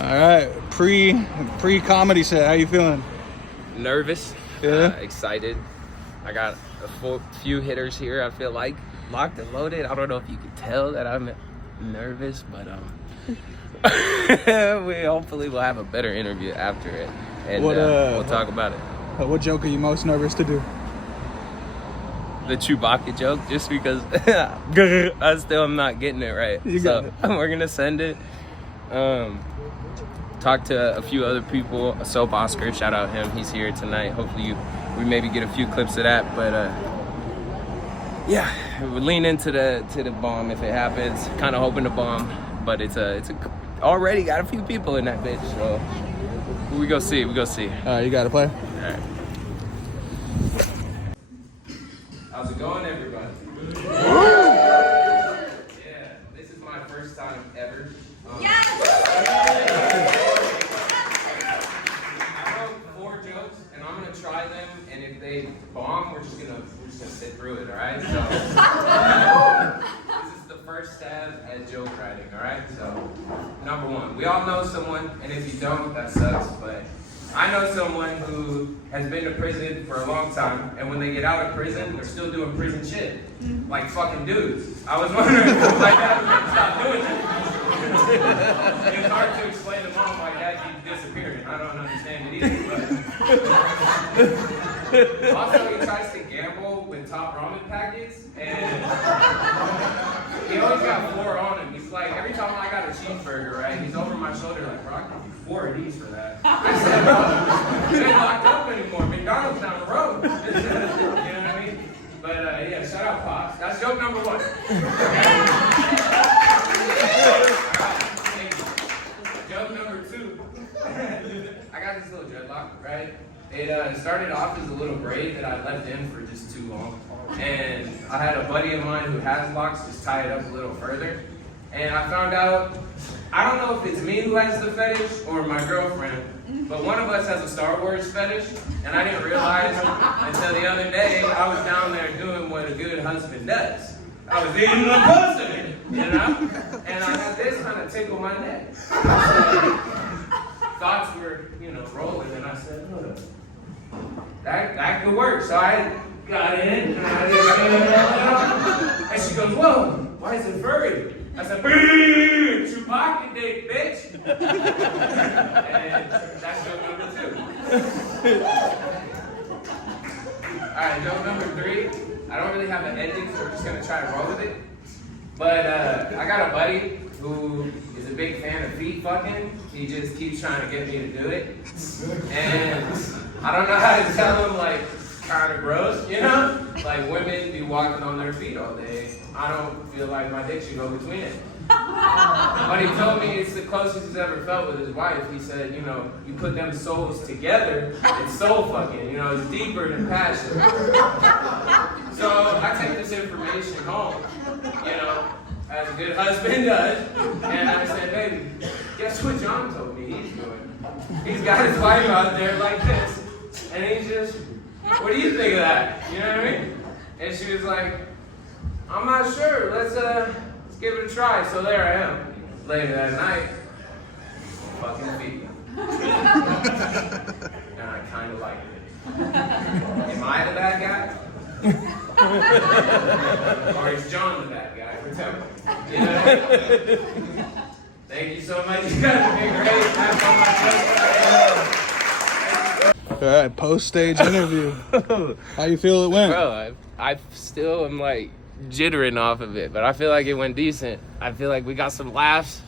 All right, pre-comedy set. How you feeling? Nervous. Yeah. Excited. I got a few hitters here. I feel like locked and loaded. I don't know if you can tell that I'm nervous, but we hopefully will have a better interview after it, and we'll talk about it. What joke are you most nervous to do? The Chewbacca joke, just because I still am not getting it right. So we're gonna send it. Talk to a few other people. Soap Oscar, shout out him. He's here tonight. Hopefully we maybe get a few clips of that. But yeah, we lean into the bomb if it happens. Kind of hoping to bomb, but it's already got a few people in that bitch. So we go see. All right, you got to play. All right. How's it going, everybody? Yeah, this is my first time ever. Yes! I wrote 4 jokes, and I'm gonna try them. And if they bomb, we're just gonna sit through it. All right? So this is the first stab at joke writing. All right? So number 1, we all know someone, and if you don't, that sucks. But I know someone who has been to prison for a long time, and when they get out of prison, they're still doing prison shit. Like fucking dudes. I was wondering if my dad was gonna stop doing it. It's hard to explain to mom why dad keeps disappearing. I don't understand it either. But also, he tries to gamble with top ramen packets, and he always got 4 on him. He's like, every time I got a cheeseburger, right, he's over my shoulder like, bro, I give you 4 of these for that. I said, bro, they ain't locked up anymore. McDonald's down the road. You know what I mean? But yeah, shout out Pops. That's joke number 1. Joke number 2. I got this little dreadlock, right? It started off as a little braid that I left in for just too long. And I had a buddy of mine who has locks just tie it up a little further. And I found out, I don't know if it's me who has the fetish or my girlfriend, but one of us has a Star Wars fetish, and I didn't realize until the other day I was down there doing what a good husband does. I was eating the pussy, you know? And I had this kind of tickle my neck. Thoughts were, rolling, and I said, look, that could work. So I got in, and I just and she goes, whoa, why is it furry? I said, Chewbacca dick, bitch. And that's joke number 2. Alright, joke number 3. I don't really have an ending, so we're just gonna try to roll with it. But I got a buddy who is a big fan of feet fucking. He just keeps trying to get me to do it. And I don't know how to tell him, like, kind of gross, Like, women be walking on their feet all day. I don't feel like my dick should go between it. But he told me it's the closest he's ever felt with his wife. He said, you put them souls together, it's soul fucking, it's deeper than passion. So I take this information home, as a good husband does, and I said, baby, guess what John told me he's doing? He's got his wife out there like this, and he's just, what do you think of that? You know what I mean? And she was like, I'm not sure, let's give it a try. So there I am, later that night, fucking feet. And I kind of liked it. Am I the bad guy? Or is John the bad guy? Whichever. Thank you so much. You guys have been great. Have fun. All right, post-stage interview. How you feel it went? Bro, I still am like jittering off of it, but I feel like it went decent. I feel like we got some laughs.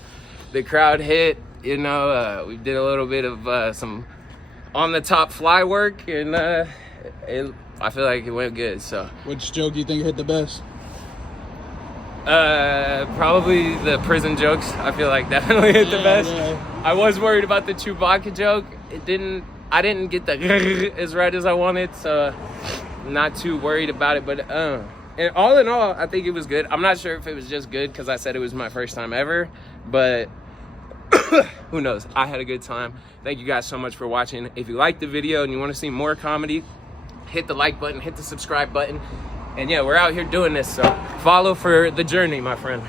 The crowd hit, we did a little bit of some on the top fly work, and I feel like it went good. So, which joke do you think hit the best? Probably the prison jokes. I feel like definitely hit the best. Yeah. I was worried about the Chewbacca joke. I didn't get the as right as I wanted, so I'm not too worried about it. But and all in all, I think it was good. I'm not sure if it was just good because I said it was my first time ever, but who knows? I had a good time. Thank you guys so much for watching. If you liked the video and you want to see more comedy, hit the like button, hit the subscribe button. And yeah, we're out here doing this, so follow for the journey, my friend.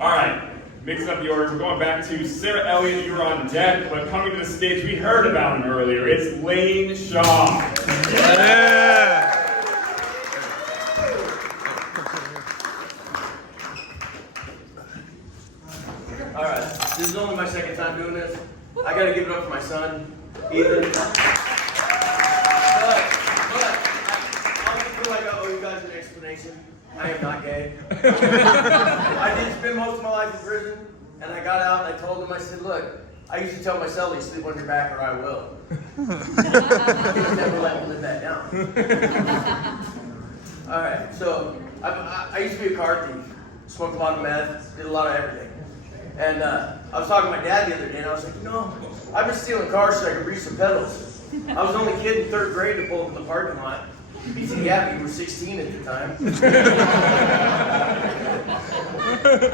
All right, Mixing up the order, we're going back to Sarah Elliott. You were on deck, but coming to the stage, we heard about him earlier. It's Lane Shaw. Yeah. All right, this is only my second time doing this. I gotta give it up for my son, Ethan. But I feel like I owe you guys an explanation. I am not gay. I did spend most of my life in prison, and I got out and I told him, I said, look, I used to tell my cellie, sleep on your back or I will. He's never let me live that down. All right, so I used to be a car thief, smoked a lot of meth, did a lot of everything. And I was talking to my dad the other day, and I was like, you know, I've been stealing cars so I could reach the pedals. I was the only kid in 3rd grade to pull up in the parking lot. He said, yeah, you were 16 at the time.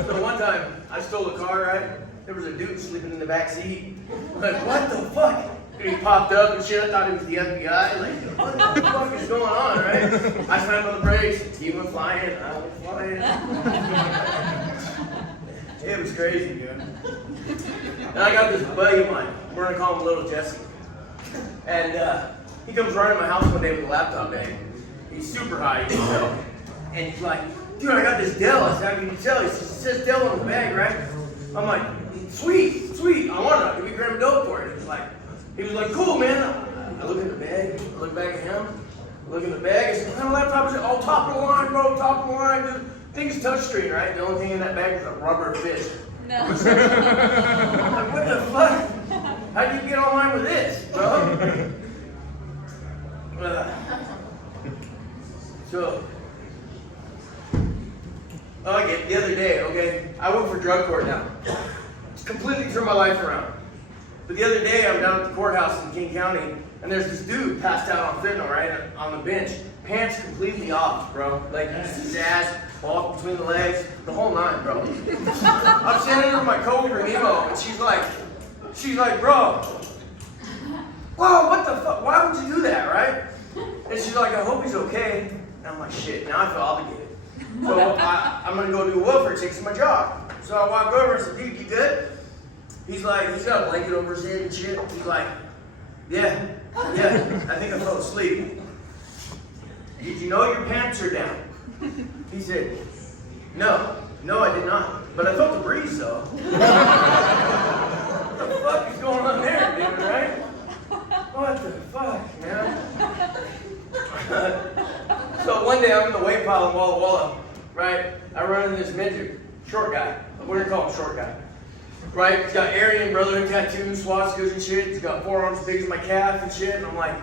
So one time, I stole a car, right? There was a dude sleeping in the back seat. I'm like, what the fuck? And he popped up and shit. I thought it was the FBI. Like, what the fuck is going on, right? I slammed on the brakes. He went flying. I went flying. It was crazy, dude. And I got this buddy of mine. We're gonna call him Little Jesse. And he comes running to my house one day with a laptop bag. He's super high, you can tell. And he's like, dude, I got this Dell. I said, how can you tell? He says, it says Dell on the bag, right? I'm like, sweet, sweet. I want to. Can we grab a dope for it? He was like, cool, man. I look in the bag. I look back at him. I look in the bag. I said, what kind of laptop is it? Oh, top of the line, bro. Top of the line, dude. Thing's touchscreen, right? The only thing in that bag is a rubber fish. No. I'm like, what the fuck? How do you get online with this, bro? So, okay, the other day, okay, I went for drug court now. Completely turned my life around. But the other day, I'm down at the courthouse in King County, and there's this dude passed out on fentanyl, right, on the bench. Pants completely off, bro. Like, his ass off between the legs, the whole nine, bro. I'm standing there with my coworker, Nemo, and she's like, bro, whoa, what the fuck? Why would you do that, right? And she's like, I hope he's okay. And I'm like, shit, now I feel obligated. So I'm gonna go do a welfare check, it's my job. So I walk over and said, dude, you good? He's like, he's got a blanket over his head and shit. He's like, yeah, I think I fell asleep. Did you know your pants are down? He said, no, I did not. But I felt the breeze though. What the fuck is going on there, dude, right? What the fuck, man? So one day I'm in the weight pile in Walla Walla, right? I run into this midget, short guy. We're gonna call him short guy. Right? He's got Aryan Brotherhood tattoos, swastikas and shit. He's got forearms as big as my calf and shit. And I'm like,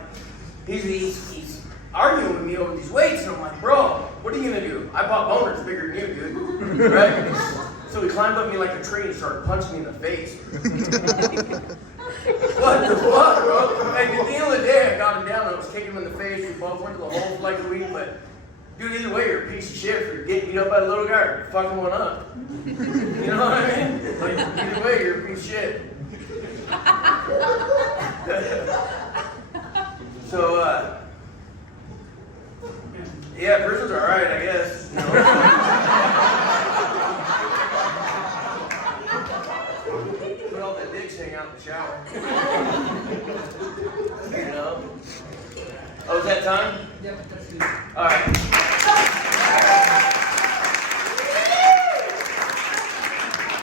he's arguing with me over these weights. And I'm like, bro, what are you gonna do? I bought boners bigger than you, dude. Right? So he climbed up me like a tree and started punching me in the face. What the fuck, bro? Like, at the end of the day, I got him down and I was kicking him in the face. We both went to the hole for like a week, but dude, either way, you're a piece of shit for getting beat up by a little guy or fucking one up. You know what I mean? Like, either way, you're a piece of shit. So, yeah, prisons are alright, I guess. You know? Put all that dicks hang out in the shower. You know? Oh, is that time? Yep, that's good. Alright.